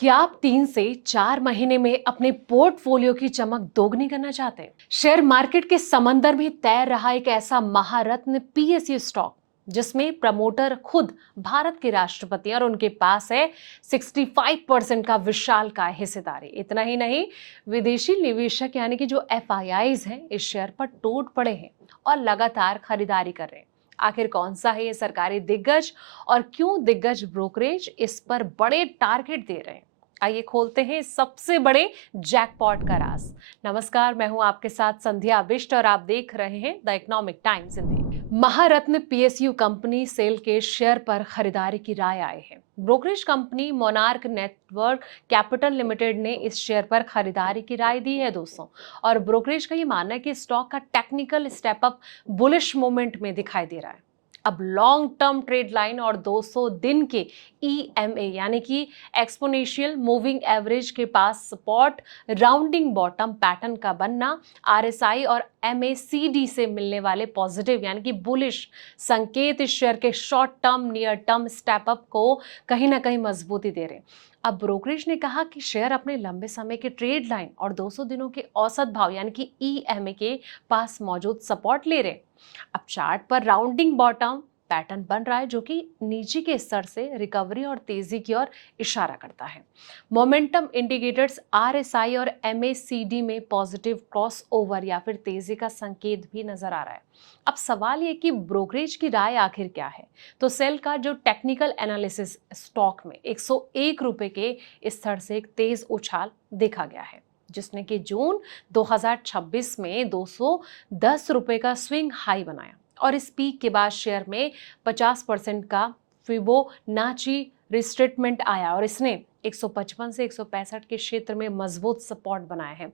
क्या आप 3 से 4 महीने में अपने पोर्टफोलियो की चमक दोगुनी करना चाहते हैं? शेयर मार्केट के समंदर में तैर रहा एक ऐसा महारत्न पीएसयू स्टॉक जिसमें प्रमोटर खुद भारत के राष्ट्रपति और उनके पास है 65% का विशाल काय हिस्सेदारी। इतना ही नहीं, विदेशी निवेशक यानी कि जो एफआईआईज हैं इस शेयर पर टूट पड़े हैं और लगातार खरीदारी कर रहे हैं। आखिर कौन सा है ये सरकारी दिग्गज और क्यों दिग्गज ब्रोकरेज इस पर बड़े टारगेट दे रहे हैं? आइए खोलते हैं इस सबसे बड़े जैकपॉट का राज। नमस्कार, मैं हूं आपके साथ संध्या बिष्ट और आप देख रहे हैं द इकोनॉमिक टाइम्स हिंदी। महारत्न पीएसयू कंपनी सेल के शेयर पर खरीदारी की राय आए हैं। Brokerage company Monarch Network Capital Limited ने इस शेयर पर खरीदारी की राय दी है दोस्तों। और ब्रोकरेज का ये मानना है कि स्टॉक का technical step up bullish moment में दिखाई दे रहा है। अब लॉन्ग टर्म ट्रेड लाइन और 200 दिन के ईएमए यानी कि एक्सपोनेंशियल मूविंग एवरेज के पास सपोर्ट, राउंडिंग बॉटम पैटर्न का बनना, आरएसआई और एमएसीडी से मिलने वाले पॉजिटिव यानी कि बुलिश संकेत इस शेयर के short term near term step up को कहीं ना कहीं मजबूती दे रहे हैं। अब ब्रोकरेज ने कहा कि शेयर अपने लंबे समय के ट्रेड लाइन और 200 दिनों के औसत भाव यानी कि ईएमए के पास मौजूद सपोर्ट ले रहे हैं। अब चार्ट पर राउंडिंग बॉटम पैटर्न बन रहा है जो कि नीचे के स्तर से रिकवरी और तेजी की ओर इशारा करता है। मोमेंटम इंडिकेटर्स आरएसआई और एमएसीडी में पॉजिटिव क्रॉस ओवर या फिर तेजी का संकेत भी नजर आ रहा है। अब सवाल ये कि ब्रोकरेज की राय आखिर क्या है? तो सेल का जो टेक्निकल एनालिसिस स्टॉक में 101 रुपए के स्तर से एक तेज उछाल देखा गया है, जिसने कि जून 2026 में 210 रुपए का स्विंग हाई बनाया और इस पीक के बाद शेयर में 50% का फिबोनाची रिस्ट्रेटमेंट आया और इसने 155 से 165 के क्षेत्र में मजबूत सपोर्ट बनाया है।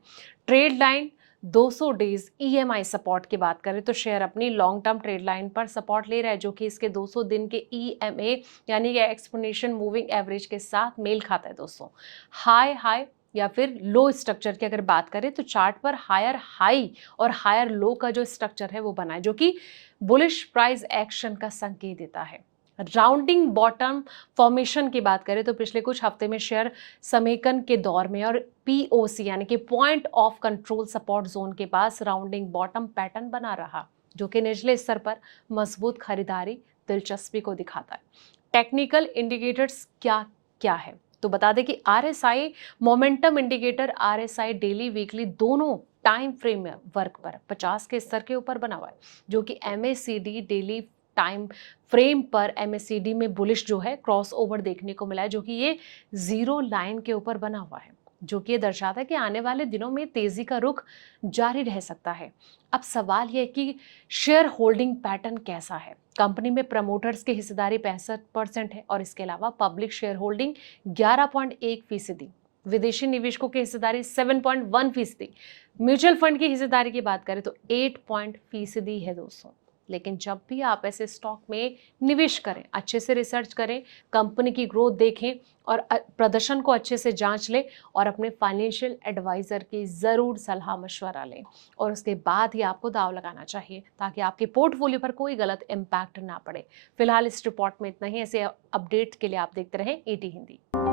Trade line 200 days EMI support की बात करें तो शेयर अपनी लॉन्ग टर्म ट्रेड लाइन पर सपोर्ट ले रहा है जो कि इसके 200 दिन के ईएमए यानी कि एक्सपोनेंशियल मूविंग एवरेज के साथ मेल खाता है दोस्तों। हाई हाई या फिर लो स्ट्रक्चर की अगर बात करें तो चार्ट पर हायर हाई और हायर लो का जो स्ट्रक्चर है वो बना है जो कि बुलिश प्राइस एक्शन का संकेत देता है। राउंडिंग बॉटम फॉर्मेशन की बात करें तो पिछले कुछ हफ्ते में शेयर समेकन के दौर में और पीओसी यानी कि point of control support zone के पास राउंडिंग बॉटम पैटर्न बना रहा जो कि निचले स्तर पर मजबूत खरीदारी दिलचस्पी को दिखाता है। टेक्निकल इंडिकेटर्स क्या क्या है तो बता दें कि RSI momentum indicator RSI daily weekly दोनों टाइम फ्रेम वर्क पर 50 के स्तर के ऊपर बना हुआ है जो कि एमएसीडी डेली टाइम फ्रेम पर एमएसीडी में बुलिश जो है क्रॉस ओवर देखने को मिला है जो कि ये जीरो लाइन के ऊपर बना हुआ है जो कि ये दर्शाता है कि आने वाले दिनों में तेजी का रुख जारी रह सकता है। अब सवाल यह है कि शेयर होल्डिंग पैटर्न कैसा है? कंपनी में प्रमोटर्स की हिस्सेदारी 65% है और इसके अलावा पब्लिक शेयर होल्डिंग 11.1%, विदेशी निवेशकों की हिस्सेदारी 7.1%, म्यूचुअल फंड की हिस्सेदारी की बात करें तो 8% है दोस्तों। लेकिन जब भी आप ऐसे स्टॉक में निवेश करें, अच्छे से रिसर्च करें, कंपनी की ग्रोथ देखें और प्रदर्शन को अच्छे से जांच लें और अपने फाइनेंशियल एडवाइजर की ज़रूर सलाह मशवरा लें और उसके बाद ही आपको दांव लगाना चाहिए ताकि आपके पोर्टफोलियो पर कोई गलत इम्पैक्ट ना पड़े। फिलहाल इस रिपोर्ट में इतना ही। ऐसे अपडेट के लिए आप देखते रहें एटी हिंदी।